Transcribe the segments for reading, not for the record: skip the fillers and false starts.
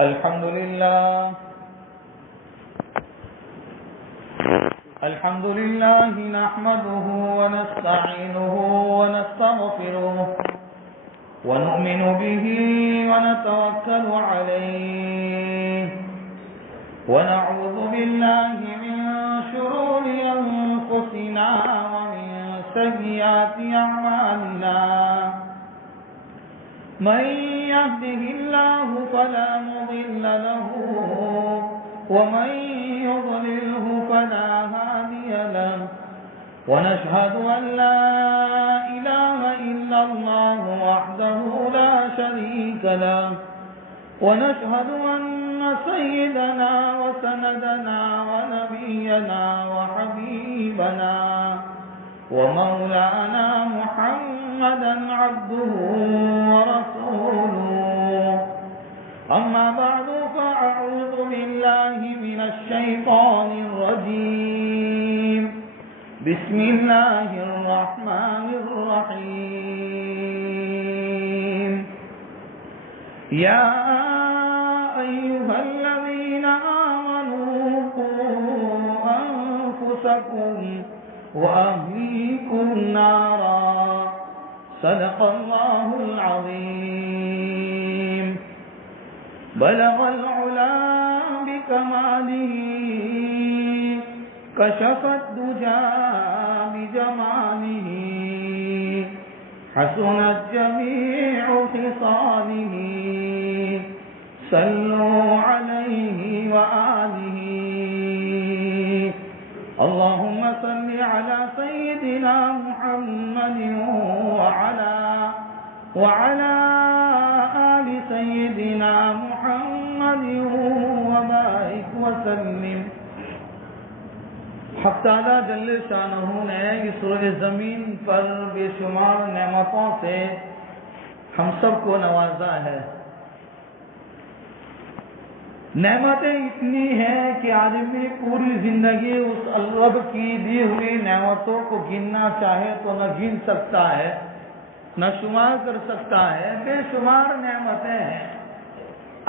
الحمد لله نحمده ونستعينه ونستغفره ونؤمن به ونتوكل عليه ونعوذ بالله من شرور أنفسنا ومن سيئات أعمالنا من يهده الله فلا مضل له ومن يضلله فلا هادي له ونشهد أن لا إله إلا الله وحده لا شريك له ونشهد أن سيدنا وسندنا ونبينا وحبيبنا ومولانا محمدا عبده ورسوله أما بعد فأعوذ بالله من الشيطان الرجيم بسم الله الرحمن الرحيم يا أيها الذين آمنوا قوا أنفسكم وأهليكم نارا صدق الله العظيم بلغ العلا بكماله كشف الدجى بجماله حسنت جميع خصاله صلوا عليه وآله اللهم صل على سيدنا محمد وعلى آل سيدنا محمد وبارك وسلم. حق تعالی جل شانہ نے اس سورج زمین پر بے شمار نعمتوں سے ہم سب کو نوازا ہے. نعمتیں اتنی ہیں کہ آدمی پوری زندگی اس رب کی دی ہوئی نعمتوں کو گننا چاہے تو نہ گن سکتا ہے نہ شمار کر سکتا ہے. بے شمار نعمتیں ہیں.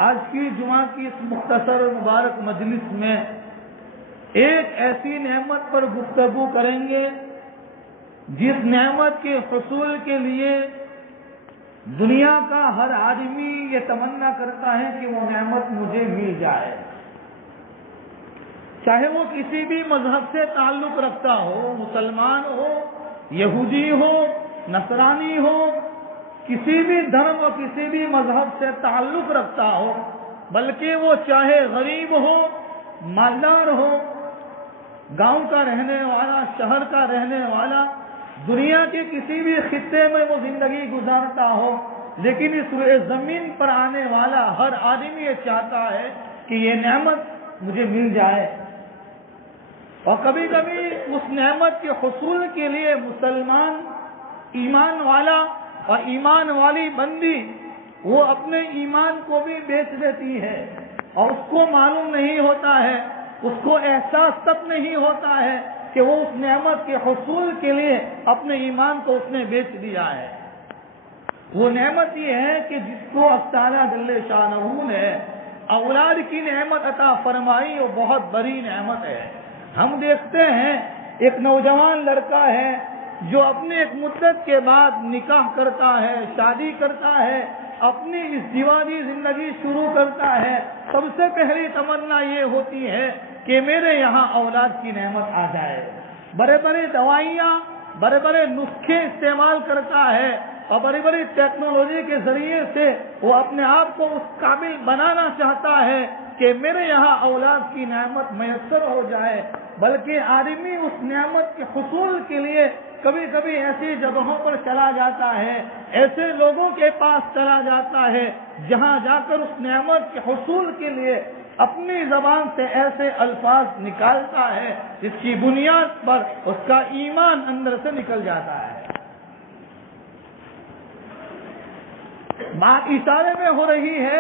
آج کی جمعہ کی اس مختصر مبارک مجلس میں ایک ایسی نعمت پر گفتگو کریں گے جس نعمت کے حصول کے لیے دنیا کا ہر آدمی یہ تمنا کرتا ہے کہ وہ نعمت مجھے مل جائے. چاہے وہ کسی بھی مذہب سے تعلق رکھتا ہو، مسلمان ہو، یہودی ہو، نصرانی ہو، کسی بھی دھرم اور کسی بھی مذہب سے تعلق رکھتا ہو، بلکہ وہ چاہے غریب ہو، مالدار ہو، گاؤں کا رہنے والا، شہر کا رہنے والا، دنیا کے کسی بھی خطے میں وہ زندگی گزارتا ہو، لیکن اس زمین پر آنے والا ہر آدمی یہ چاہتا ہے کہ یہ نعمت مجھے مل جائے. اور کبھی کبھی اس نعمت کے حصول کے لیے مسلمان، ایمان والا اور ایمان والی بندی وہ اپنے ایمان کو بھی بیچ دیتی ہے اور اس کو معلوم نہیں ہوتا ہے، اس کو احساس تک نہیں ہوتا ہے کہ وہ اس نعمت کے حصول کے لیے اپنے ایمان کو اس نے بیچ دیا ہے. وہ نعمت یہ ہے کہ جس کو اللہ تعالیٰ جل شانہ نے اولاد کی نعمت عطا فرمائی، وہ بہت بڑی نعمت ہے. ہم دیکھتے ہیں ایک نوجوان لڑکا ہے جو اپنے ایک مدت کے بعد نکاح کرتا ہے، شادی کرتا ہے، اپنی اس دیوانی زندگی شروع کرتا ہے. سب سے پہلی تمنا یہ ہوتی ہے کہ میرے یہاں اولاد کی نعمت آ جائے. بڑے بڑے دوائیاں، بڑے بڑے نسخے استعمال کرتا ہے اور بڑی بڑی ٹیکنالوجی کے ذریعے سے وہ اپنے آپ کو اس قابل بنانا چاہتا ہے کہ میرے یہاں اولاد کی نعمت میسر ہو جائے. بلکہ آدمی اس نعمت کے حصول کے لیے کبھی کبھی ایسی جگہوں پر چلا جاتا ہے، ایسے لوگوں کے پاس چلا جاتا ہے جہاں جا کر اس نعمت کے حصول کے لیے اپنی زبان سے ایسے الفاظ نکالتا ہے جس کی بنیاد پر اس کا ایمان اندر سے نکل جاتا ہے. بات اشارے میں ہو رہی ہے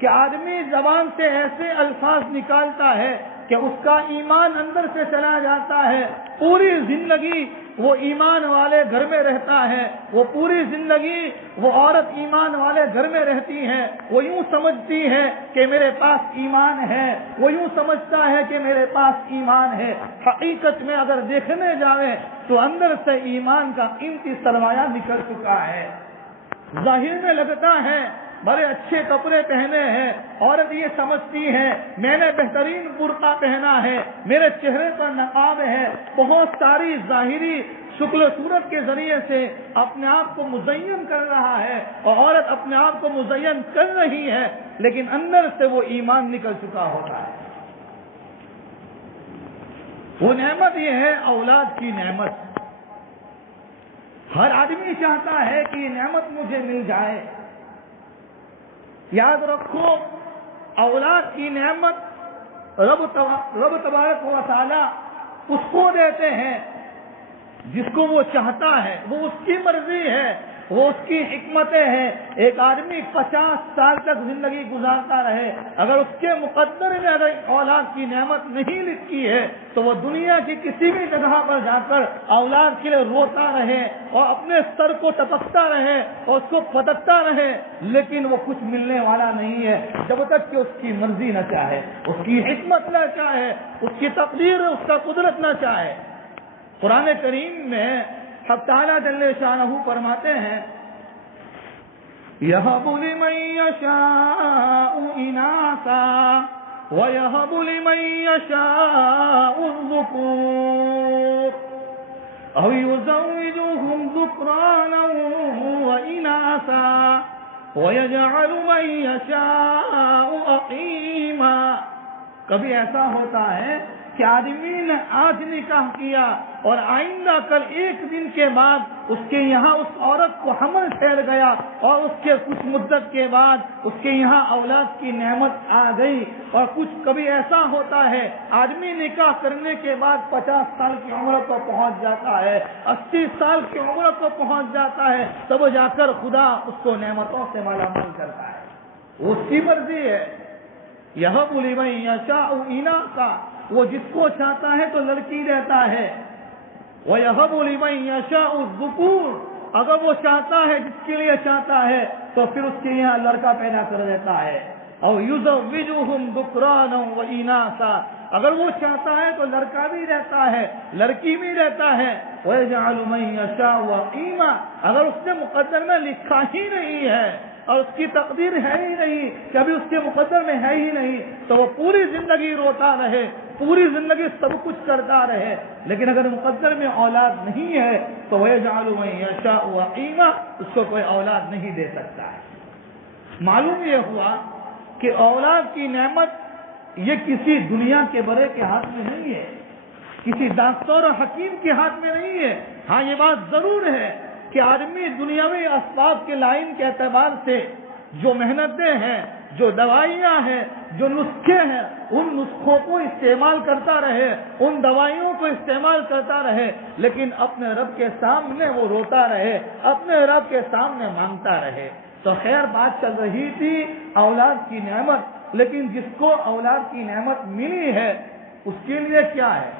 کہ آدمی زبان سے ایسے الفاظ نکالتا ہے کہ اس کا ایمان اندر سے چلا جاتا ہے، پوری زندگی وہ ایمان والے گھر میں رہتا ہے، وہ پوری زندگی وہ عورت ایمان والے گھر میں رہتی ہے، وہ یوں سمجھتی ہے کہ میرے پاس ایمان ہے، وہ یوں سمجھتا ہے کہ میرے پاس ایمان ہے۔ حقیقت میں اگر دیکھنے جاویں تو اندر سے ایمان کا قیمتی سرمایہ نکل چکا ہے۔ ظاہر میں لگتا ہے بڑے اچھے کپڑے پہنے ہیں، عورت یہ سمجھتی ہے میں نے بہترین برقع پہنا ہے، میرے چہرے پر نقاب ہے، بہت ساری ظاہری شکل و صورت کے ذریعے سے اپنے آپ کو مزین کر رہا ہے، اور عورت اپنے آپ کو مزین کر رہی ہے، لیکن اندر سے وہ ایمان نکل چکا ہوتا ہے۔ وہ نعمت یہ ہے اولاد کی نعمت۔ ہر آدمی چاہتا ہے کہ یہ نعمت مجھے مل جائے۔ یاد رکھو، اولاد کی نعمت رب تبارک و تعالی اس کو دیتے ہیں جس کو وہ چاہتا ہے، وہ اس کی مرضی ہے، وہ اس کی حکمتیں ہیں۔ ایک آدمی 50 سال تک زندگی گزارتا رہے، اگر اس کے مقدر میں اگر اولاد کی نعمت نہیں لکھی ہے تو وہ دنیا کی کسی بھی جگہ پر جا کر اولاد کے لیے روتا رہے اور اپنے سر کو ٹپکتا رہے اور اس کو پٹکتا رہے، لیکن وہ کچھ ملنے والا نہیں ہے جب تک کہ اس کی مرضی نہ چاہے، اس کی حکمت نہ چاہے، اس کی تقدیر، اس کا قدرت نہ چاہے۔ قرآن کریم میں حق تعالیٰ جل شانہ فرماتے ہیں یَهَبُ لِمَن يَشَاءُ إِنَاثًا وَيَهَبُ لِمَن يَشَاءُ الذُّكُورَ أَوْ يُزَوِّجُهُمْ ذُكْرَانًا وَإِنَاثًا وَيَجْعَلُ مَن يَشَاءُ عَقِيمًا۔ کبھی ایسا ہوتا ہے کہ آدمی نے آج نکاح کیا اور آئندہ کل ایک دن کے بعد اس کے یہاں اس عورت کو حمل ٹھہر گیا اور اس کے کچھ مدت کے بعد اس کے یہاں اولاد کی نعمت آ گئی۔ اور کبھی ایسا ہوتا ہے آدمی نکاح کرنے کے بعد 50 سال کی عمر کو پہنچ جاتا ہے، 80 سال کی عمر کو پہنچ جاتا ہے، تب جا کر خدا اس کو نعمتوں سے مالا مال کرتا ہے۔ اس کی مرضی ہے۔ یَهَبُ لِمَن يَشَاءُ إِنَاثًا، وہ جس کو چاہتا ہے تو لڑکی دیتا ہے۔ وَيَهَبُ لِمَن يَشَاءُ الذُّكُورَ، اگر وہ چاہتا ہے جس کے لیے چاہتا ہے تو پھر اس کے یہاں لڑکا پیدا کر دیتا ہے۔ أَوْ يُزَوِّجُهُمْ ذُكْرَانًا وَإِنَاثًا، اگر وہ چاہتا ہے تو لڑکا بھی دیتا ہے، لڑکی بھی دیتا ہے۔ وَيَجْعَلُ مَن يَشَاءُ عَقِيمًا، اگر اس نے مقدر میں لکھا ہی نہیں ہے اور اس کی تقدیر ہے ہی نہیں، کبھی اس کے مقدر میں ہے ہی نہیں، تو وہ پوری زندگی روتا رہے، پوری زندگی سب کچھ کرتا رہے، لیکن اگر مقدر میں اولاد نہیں ہے تو وَيَجْعَلُ مَن يَشَاءُ عَقِيمًا، اس کو کوئی اولاد نہیں دے سکتا ہے۔ معلوم یہ ہوا کہ اولاد کی نعمت یہ کسی دنیا کے بڑے کے ہاتھ میں نہیں ہے، کسی ڈاکٹر اور حکیم کے ہاتھ میں نہیں ہے۔ ہاں یہ بات ضرور ہے کہ آدمی دنیاوی اسباب کے لائن کے اعتبار سے جو محنتیں ہیں، جو دوائیاں ہیں، جو نسخے ہیں، ان نسخوں کو استعمال کرتا رہے، ان دوائیوں کو استعمال کرتا رہے، لیکن اپنے رب کے سامنے وہ روتا رہے، اپنے رب کے سامنے مانگتا رہے۔ تو خیر بات چل رہی تھی اولاد کی نعمت، لیکن جس کو اولاد کی نعمت ملی ہے اس کے لیے کیا ہے،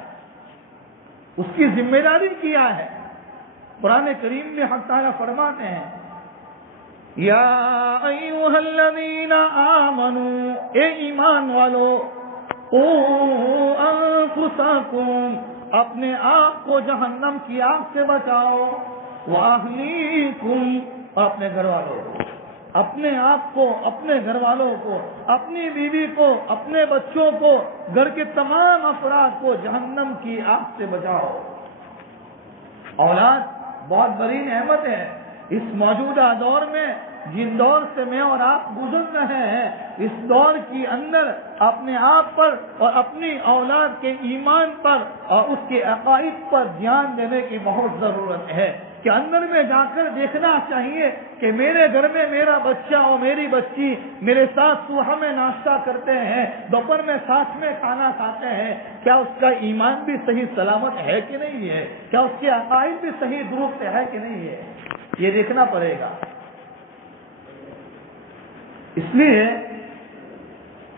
اس کی ذمہ داری کیا ہے؟ قرآن کریم میں حق تعالیٰ فرماتے ہیں یا ایھا الذین آمنوا، اے ایمان والو، قوا انفسکم، اپنے آپ کو جہنم کی آگ سے بچاؤ، واہلیکم، اپنے گھر والوں کو، اپنے آپ کو، اپنے گھر والوں کو، اپنی بیوی کو، اپنے بچوں کو، گھر کے تمام افراد کو جہنم کی آگ سے بچاؤ۔ اولاد بہت بڑی نعمت ہے۔ اس موجودہ دور میں جن دور سے میں اور آپ گزر رہے ہیں، اس دور کے اندر اپنے آپ پر اور اپنی اولاد کے ایمان پر اور اس کے عقائد پر دھیان دینے کی بہت ضرورت ہے کہ اندر میں جا کر دیکھنا چاہیے کہ میرے گھر میں میرا بچہ اور میری بچی میرے ساتھ صبح میں ناشتہ کرتے ہیں، دوپہر میں ساتھ میں کھانا کھاتے ہیں، کیا اس کا ایمان بھی صحیح سلامت ہے کہ نہیں ہے، کیا اس کے عقائد بھی صحیح درست ہے کہ نہیں ہے، یہ دیکھنا پڑے گا۔ اس لیے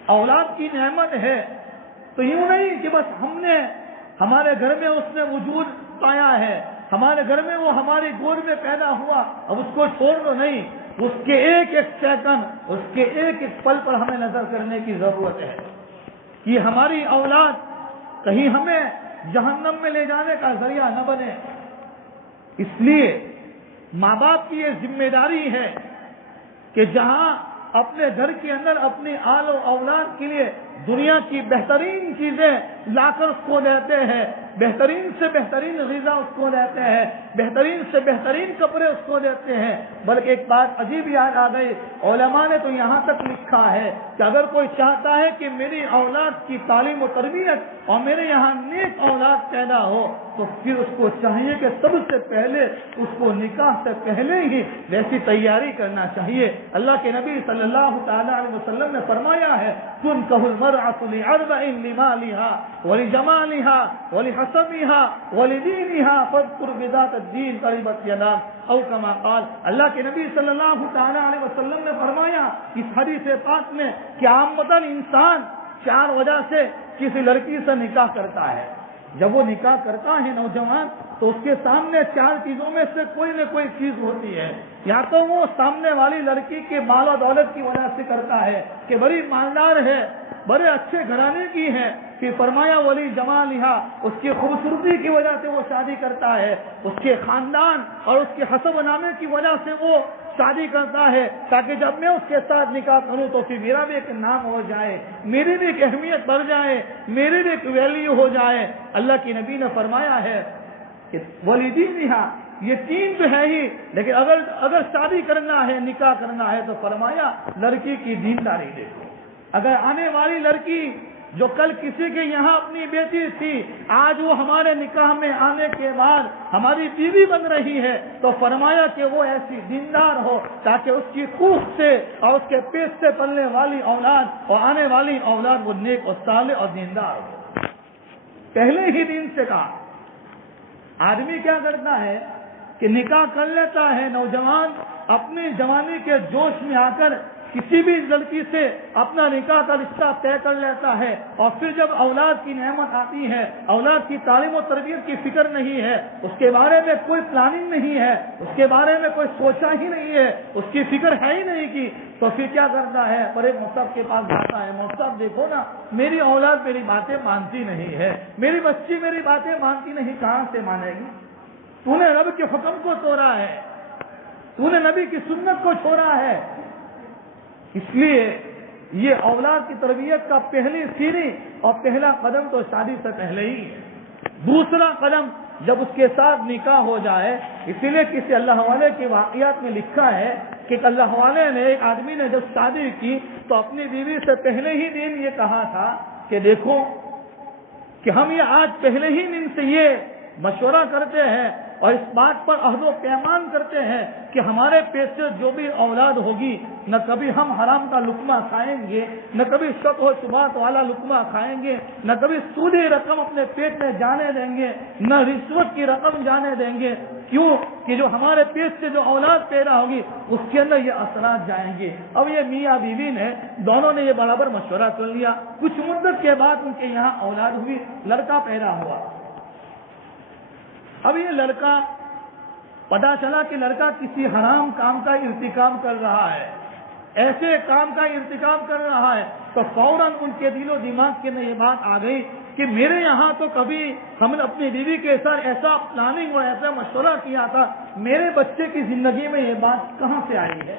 اولاد کی نعمت ہے تو یوں نہیں کہ بس ہم نے ہمارے گھر میں اس نے وجود پایا ہے، ہمارے گھر میں وہ ہماری گود میں پیدا ہوا، اب اس کو چھوڑ دو، نہیں، اس کے ایک ایک سیکنڈ، اس کے ایک ایک پل پر ہمیں نظر کرنے کی ضرورت ہے کہ ہماری اولاد کہیں ہمیں جہنم میں لے جانے کا ذریعہ نہ بنے۔ اس لیے ماں باپ کی یہ ذمہ داری ہے کہ جہاں اپنے گھر کے اندر اپنی آل و اولاد کے لیے دنیا کی بہترین چیزیں لا کر اس کو دیتے ہیں، بہترین سے بہترین غذا اس کو دیتے ہیں، بہترین سے بہترین کپڑے اس کو دیتے ہیں، بلکہ ایک بات عجیب یاد آ گئی، علماء نے تو یہاں تک لکھا ہے کہ اگر کوئی چاہتا ہے کہ میری اولاد کی تعلیم و تربیت اور میرے یہاں نیک اولاد پیدا ہو تو پھر اس کو چاہیے کہ سب سے پہلے اس کو نکاح سے پہلے ہی ویسی تیاری کرنا چاہیے۔ اللہ کے نبی صلی اللہ تعالی علیہ وسلم نے فرمایا ہے تنکح المرأة لأربع لمالها ولجمالها ولحسبها ولدينها فاذكر بذات الدين تربت يداك او كما قال۔ اللہ کے نبی صلی اللہ تعالی علیہ وسلم نے فرمایا اس حدیث پاک میں کہ عامةً انسان 4 وجہ سے کسی لڑکی سے نکاح کرتا ہے۔ جب وہ نکاح کرتا ہے نوجوان تو اس کے سامنے 4 چیزوں میں سے کوئی نہ کوئی چیز ہوتی ہے، یا تو وہ سامنے والی لڑکی کے مال و دولت کی وجہ سے کرتا ہے کہ بڑی مالدار ہے، بڑے اچھے گھرانے کی ہے، پھر فرمایا ولی جمالہا، اس کی خوبصورتی کی وجہ سے وہ شادی کرتا ہے، اس کے خاندان اور اس کے حسب نامے کی وجہ سے وہ شادی کرتا ہے تاکہ جب میں اس کے ساتھ نکاح کروں تو پھر میرا بھی ایک نام ہو جائے، میری بھی ایک اہمیت بڑھ جائے، میری بھی ایک ویلیو ہو جائے۔ اللہ کی نبی نے فرمایا ہے کہ ولیدینہا، یہ 3 تو ہے ہی، لیکن اگر شادی کرنا ہے، نکاح کرنا ہے تو فرمایا لڑکی کی دینداری دیکھو۔ اگر آنے والی لڑکی جو کل کسی کے یہاں اپنی بیٹی تھی آج وہ ہمارے نکاح میں آنے کے بعد ہماری بیوی بن رہی ہے تو فرمایا کہ وہ ایسی دیندار ہو تاکہ اس کی کوکھ سے اور اس کے پیٹ سے پلنے والی اولاد اور آنے والی اولاد وہ نیک اور صالح اور دیندار ہو۔ پہلے ہی دن سے کہا۔ آدمی کیا کرتا ہے کہ نکاح کر لیتا ہے، نوجوان اپنی جوانی کے جوش میں آ کر کسی بھی لڑکی سے اپنا نکاح کا رشتہ طے کر لیتا ہے، اور پھر جب اولاد کی نعمت آتی ہے، اولاد کی تعلیم و تربیت کی فکر نہیں ہے، اس کے بارے میں کوئی پلاننگ نہیں ہے، اس کے بارے میں کوئی سوچا ہی نہیں ہے، اس کی فکر ہے ہی نہیں کی، تو پھر کیا کرتا ہے، بڑے مصحف کے پاس جاتا ہے، مصحف دیکھو نا میری اولاد میری باتیں مانتی نہیں ہے، میری بچی میری باتیں مانتی نہیں، کہاں سے مانے گی؟ تو نے رب کے حکم کو توڑا ہے، تو نے نبی کی سنت کو چھوڑا ہے۔ اس لیے یہ اولاد کی تربیت کا پہلی سیڑھی اور پہلا قدم تو شادی سے پہلے ہی ہے۔ دوسرا قدم جب اس کے ساتھ نکاح ہو جائے، اسی لیے کسی اللہ والے کے واقعات میں لکھا ہے کہ اللہ والے نے، ایک آدمی نے جب شادی کی تو اپنی بیوی سے پہلے ہی دن یہ کہا تھا کہ دیکھو کہ ہم یہ آج پہلے ہی دن سے یہ مشورہ کرتے ہیں اور اس بات پر عہد و پیمان کرتے ہیں کہ ہمارے پیٹ سے جو بھی اولاد ہوگی نہ کبھی ہم حرام کا لقمہ کھائیں گے، نہ کبھی شک و شبہات والا لقمہ کھائیں گے، نہ کبھی سودی رقم اپنے پیٹ میں جانے دیں گے، نہ رشوت کی رقم جانے دیں گے۔ کیوں کہ جو ہمارے پیٹ سے جو اولاد پیدا ہوگی اس کے اندر یہ اثرات جائیں گے۔ اب یہ میاں بیوی نے دونوں نے یہ برابر مشورہ کر لیا۔ کچھ مدت کے بعد ان کے یہاں اولاد ہوئی، لڑکا پیدا ہوا۔ اب یہ لڑکا پتا چلا کہ لڑکا کسی حرام کام کا ارتکاب کر رہا ہے، ایسے کام کا ارتکاب کر رہا ہے، تو فوراً ان کے دل و دماغ کے اندر یہ بات آ گئی کہ میرے یہاں تو کبھی ہم نے اپنی بیوی کے ساتھ ایسا پلاننگ اور ایسا مشورہ کیا تھا، میرے بچے کی زندگی میں یہ بات کہاں سے آئی ہے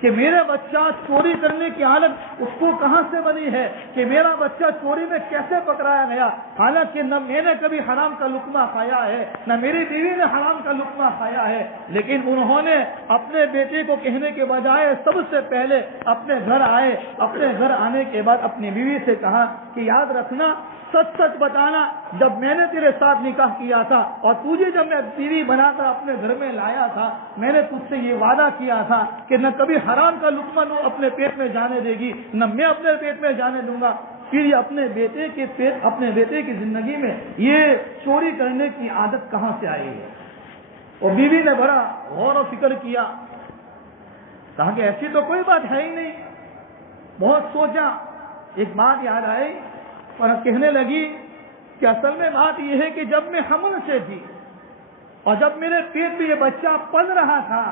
کہ میرا بچہ چوری کرنے کی عادت اس کو کہاں سے بنی ہے، کہ میرا بچہ چوری میں کیسے پکڑایا گیا، حالانکہ نہ میں نے کبھی حرام کا لقمہ کھایا ہے نہ میری بیوی نے حرام کا لقمہ کھایا ہے، لیکن انہوں نے اپنے بیٹے کو کہنے کے بجائے سب سے پہلے اپنے گھر آئے، اپنے گھر آنے کے بعد اپنی بیوی سے کہا کہ یاد رکھنا، سچ سچ بتانا، جب میں نے تیرے ساتھ نکاح کیا تھا اور تجھے جب میں بیوی بنا کر اپنے گھر میں لایا تھا میں نے تجھ سے یہ وعدہ کیا تھا کہ نہ کبھی حرام کا لقمہ نہ اپنے پیٹ میں جانے دے گی، نہ میں اپنے پیٹ میں جانے دوں گا۔ پھر یہ اپنے بیٹے کی زندگی میں یہ چوری کرنے کی عادت کہاں سے آئی ہے؟ اور بیوی نے بڑا غور و فکر کیا، کہا کہ ایسی تو کوئی بات ہے ہی نہیں۔ بہت سوچا، ایک بات یاد آئی اور کہنے لگی کہ اصل میں بات یہ ہے کہ جب میں حمل سے تھی اور جب میرے پیٹ میں یہ بچہ پل رہا تھا،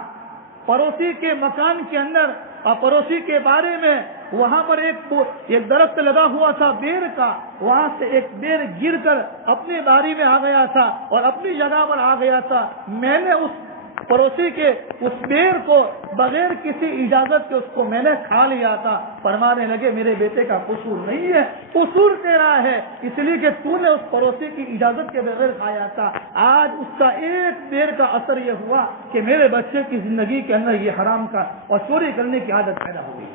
پڑوسی کے مکان کے اندر اور پڑوسی کے بارے میں وہاں پر ایک درخت لگا ہوا تھا بیر کا، وہاں سے ایک بیر گر کر اپنی باری میں آ گیا تھا اور اپنی جگہ پر آ گیا تھا۔ میں نے اس پڑوسی کے اس بیر کو بغیر کسی اجازت کے اس کو میں نے کھا لیا تھا۔ فرمانے لگے میرے بیٹے کا قصور نہیں ہے، قصور تیرا ہے، اس لیے کہ تو نے اس پڑوسی کی اجازت کے بغیر کھایا تھا۔ آج اس کا ایک بیر کا اثر یہ ہوا کہ میرے بچے کی زندگی کے اندر یہ حرام کا اور چوری کرنے کی عادت پیدا ہو گئی۔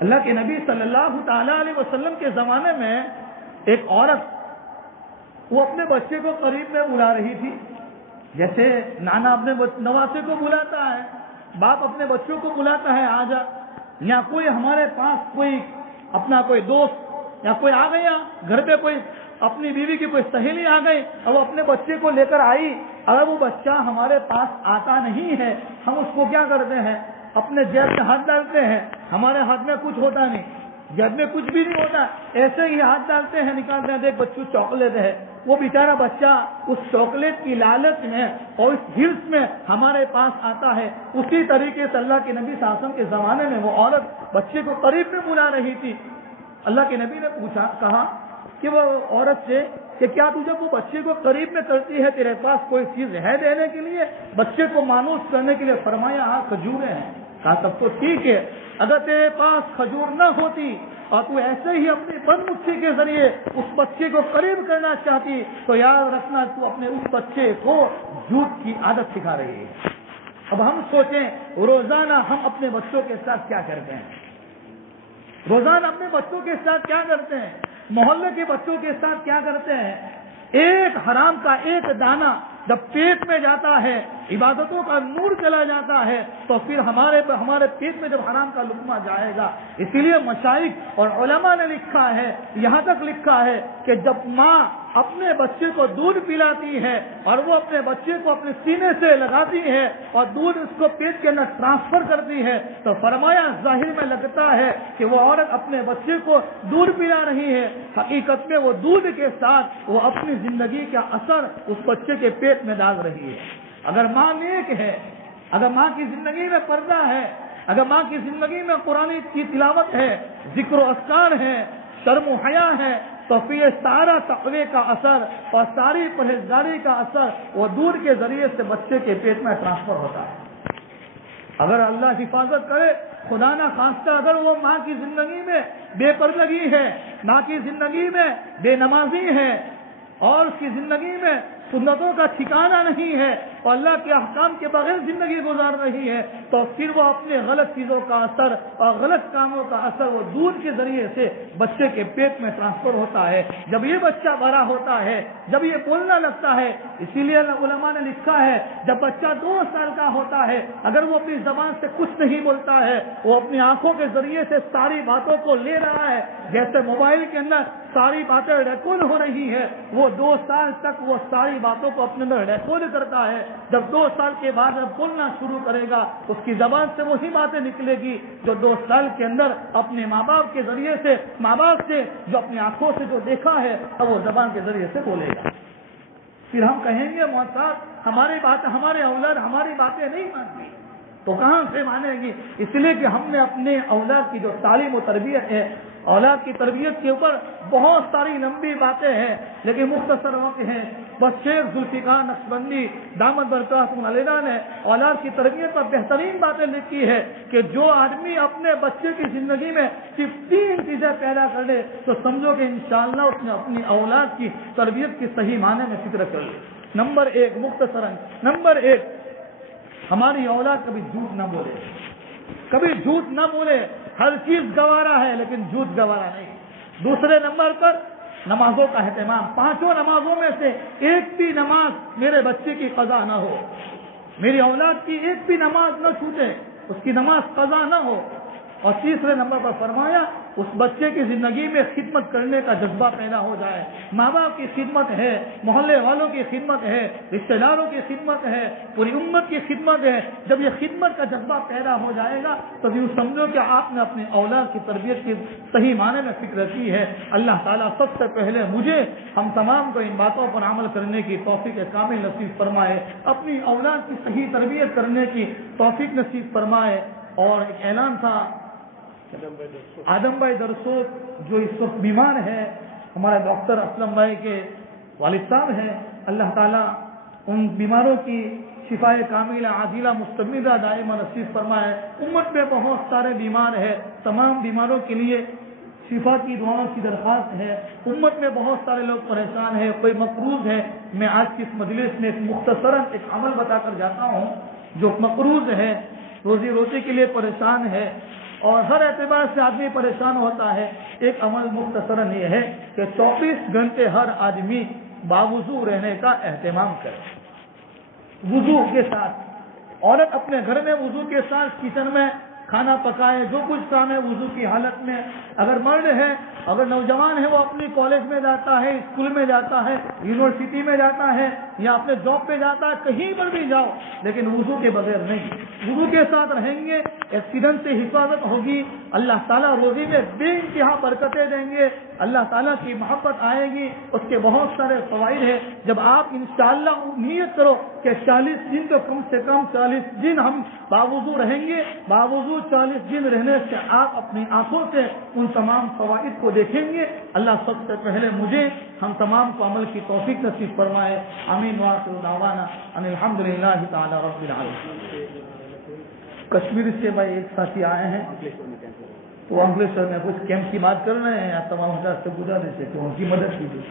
اللہ کے نبی صلی اللہ تعالی علیہ وسلم کے زمانے میں ایک عورت وہ اپنے بچے کو قریب میں بلا رہی تھی، جیسے نانا اپنے نواسے کو بلاتا ہے، باپ اپنے بچوں کو بلاتا ہے، آ جا، یا کوئی ہمارے پاس کوئی اپنا کوئی دوست یا کوئی آ گیا، گھر پہ کوئی اپنی بیوی کی کوئی سہیلی آ گئی اور وہ اپنے بچے کو لے کر آئی، اگر وہ بچہ ہمارے پاس آتا نہیں ہے ہم اس کو کیا کرتے ہیں، اپنے جیب میں ہاتھ ڈالتے ہیں، ہمارے ہاتھ میں کچھ ہوتا نہیں، جیب میں کچھ بھی نہیں ہوتا، ایسے ہی ہاتھ ڈالتے ہیں، نکالتے ہیں، دیکھ بچوں چاکلیٹ ہے، وہ بیچارہ بچہ اس چاکلیٹ کی لالچ میں اور اس ہرس میں ہمارے پاس آتا ہے۔ اسی طریقے سے اللہ کے نبی صلی اللہ علیہ وسلم کے زمانے میں وہ عورت بچے کو قریب میں بلا رہی تھی۔ اللہ کے نبی نے کہا کہ وہ عورت سے کہ کیا تو جب وہ بچے کو قریب میں کرتی ہے تیرے پاس کوئی چیز ہے دینے کے لیے، بچے کو مانوس کرنے کے لیے؟ فرمایا ہاں کھجوریں ہیں۔ کہا تب تو ٹھیک ہے، اگر تیرے پاس کھجور نہ ہوتی اور تو ایسے ہی اپنی بند مٹھی کے ذریعے اس بچے کو قریب کرنا چاہتی تو یاد رکھنا تو اپنے اس بچے کو جھوٹ کی عادت سکھا رہی ہے۔ اب ہم سوچیں روزانہ ہم اپنے بچوں کے ساتھ کیا کرتے ہیں، روزانہ اپنے بچوں کے ساتھ کیا کرتے ہیں، محلے کے بچوں کے ساتھ کیا کرتے ہیں۔ ایک حرام کا ایک دانہ جب پیٹ میں جاتا ہے، عبادتوں کا نور چلا جاتا ہے، تو پھر ہمارے پیٹ میں جب حرام کا لقمہ جائے گا۔ اسی لیے مشائخ اور علماء نے لکھا ہے، یہاں تک لکھا ہے کہ جب ماں اپنے بچے کو دودھ پلاتی ہے اور وہ اپنے بچے کو اپنے سینے سے لگاتی ہے اور دودھ اس کو پیٹ کے اندر ٹرانسفر کرتی ہے، تو فرمایا ظاہر میں لگتا ہے کہ وہ عورت اپنے بچے کو دودھ پلا رہی ہے، حقیقت میں وہ دودھ کے ساتھ وہ اپنی زندگی کا اثر اس بچے کے پیٹ میں ڈال رہی ہے۔ اگر ماں نیک ہے، اگر ماں کی زندگی میں پردہ ہے، اگر ماں کی زندگی میں قرآن کی تلاوت ہے، ذکر و اذکار ہے، شرم و حیا ہے، تو پھر یہ سارا تقوی کا اثر اور ساری پرہیزگاری کا اثر وہ دودھ کے ذریعے سے بچے کے پیٹ میں ٹرانسفر ہوتا ہے۔ اگر اللہ حفاظت کرے، خدا نہ خواستہ اگر وہ ماں کی زندگی میں بے پردگی ہے، ماں کی زندگی میں بے نمازی ہے اور اس کی زندگی میں سنتوں کا ٹھکانہ نہیں ہے اور اللہ کے احکام کے بغیر زندگی گزار رہی ہے، تو پھر وہ اپنے غلط چیزوں کا اثر اور غلط کاموں کا اثر وہ دودھ کے ذریعے سے بچے کے پیٹ میں ٹرانسفر ہوتا ہے۔ جب یہ بچہ بڑا ہوتا ہے، جب یہ بولنا لگتا ہے، اسی لیے علماء نے لکھا ہے جب بچہ 2 سال کا ہوتا ہے، اگر وہ اپنی زبان سے کچھ نہیں بولتا ہے، وہ اپنی آنکھوں کے ذریعے سے ساری باتوں کو لے رہا ہے، جیسے موبائل کے اندر ساری باتیں ریکارڈ ہو رہی ہے، وہ 2 سال تک وہ ساری باتوں کو اپنے اندر ریکارڈ کرتا ہے۔ جب 2 سال کے بعد جب بولنا شروع کرے گا، اس کی زبان سے وہی باتیں نکلے گی جو 2 سال کے اندر اپنے ماں باپ کے ذریعے سے، ماں باپ سے جو اپنی آنکھوں سے جو دیکھا ہے اب وہ زبان کے ذریعے سے بولے گا۔ پھر ہم کہیں گے محتاط ہمارے اولاد ہماری باتیں نہیں مانتی، تو کہاں سے مانیں گی؟ اس لیے کہ ہم نے اپنے اولاد کی جو تعلیم و تربیت ہے، اولاد کی تربیت کے اوپر بہت ساری لمبی باتیں ہیں، لیکن مختصر وقت ہیں۔ بس شیخ ذوالفقار نقشبندی دامت برکاتہم علیہ نے اولاد کی تربیت پر بہترین باتیں لکھی ہے کہ جو آدمی اپنے بچے کی زندگی میں صرف 3 چیزیں پیدا کر لے تو سمجھو کہ انشاءاللہ اس نے اپنی اولاد کی تربیت کی صحیح معنی میں فکر کر لی۔ نمبر 1 مختصراً، نمبر 1 ہماری اولاد کبھی جھوٹ نہ بولے، کبھی جھوٹ نہ بولے، ہر چیز گوارا ہے لیکن جھوٹ گوارا نہیں۔ دوسرے نمبر پر نمازوں کا اہتمام، 5 نمازوں میں سے ایک بھی نماز میرے بچے کی قضا نہ ہو، میری اولاد کی ایک بھی نماز نہ چھوٹے، اس کی نماز قضا نہ ہو۔ اور تیسرے نمبر پر فرمایا اس بچے کی زندگی میں خدمت کرنے کا جذبہ پیدا ہو جائے. ماں باپ کی خدمت ہے, محلے والوں کی خدمت ہے, رشتہ داروں کی خدمت ہے, پوری امت کی خدمت ہے. جب یہ خدمت کا جذبہ پیدا ہو جائے گا تو یوں سمجھو کہ آپ نے اپنے اولاد کی تربیت کی صحیح معنی میں فکر کی ہے. اللہ تعالیٰ سب سے پہلے مجھے ہم تمام کو ان باتوں پر عمل کرنے کی توفیق کامل نصیب فرمائے, اپنی اولاد کی صحیح تربیت کرنے کی توفیق نصیب فرمائے. اور ایک اعلان تھا, آدم بھائی درسوت جو اس وقت بیمار ہے, ہمارے ڈاکٹر اسلم بھائی کے والد صاحب ہیں, اللہ تعالیٰ ان بیماروں کی شفا کاملہ عاجلہ مستمرہ دائمہ نصیب فرمائے. امت میں بہت سارے بیمار ہیں, تمام بیماروں کے لیے شفا کی دعاؤں کی درخواست ہے. امت میں بہت سارے لوگ پریشان ہیں, کوئی مقروض ہے. میں آج کی اس مجلس میں مختصراً ایک عمل بتا کر جاتا ہوں. جو مقروض ہے, روزی روٹی کے لیے پریشان ہے اور ہر اعتبار سے آدمی پریشان ہوتا ہے, ایک عمل مختصراً یہ ہے کہ 24 گھنٹے ہر آدمی باوضو رہنے کا اہتمام کرے. وضو کے ساتھ, عورت اپنے گھر میں وضو کے ساتھ کچن میں کھانا پکائے, جو کچھ کام ہے وضو کی حالت میں. اگر مرد ہے, اگر نوجوان ہے, وہ اپنی کالج میں جاتا ہے, اسکول میں جاتا ہے, یونیورسٹی میں جاتا ہے یا اپنے جاب پہ جاتا ہے, کہیں پر بھی جاؤ, لیکن وضو کے بغیر نہیں. وضو کے ساتھ رہیں گے, ایکسیڈنٹ سے حفاظت ہوگی. اللہ تعالیٰ روزی میں بے انتہا برکتیں دیں گے. اللہ تعالیٰ کی محبت آئے گی. اس کے بہت سارے فوائد ہیں. جب آپ انشاءاللہ نیت کرو کہ 40 دن تو کم سے کم 40 دن ہم باوضو رہیں گے, باوضو 40 دن رہنے سے آپ اپنی آنکھوں سے ان تمام فوائد کو دیکھیں گے. اللہ سب سے پہلے مجھے ہم تمام کو عمل کی توفیق نصیب فرمائے. آمین وآخر دعوانا ان الحمدللہ تعالی رب العالمین. کشمیر سے بھائی ایک ساتھی آئے ہیں, تو انگلیشور میں کچھ کیمپ کی بات کر رہے ہیں, یا تمام حضرات سے گزارش ہے کہ ان کی مدد کیجیے.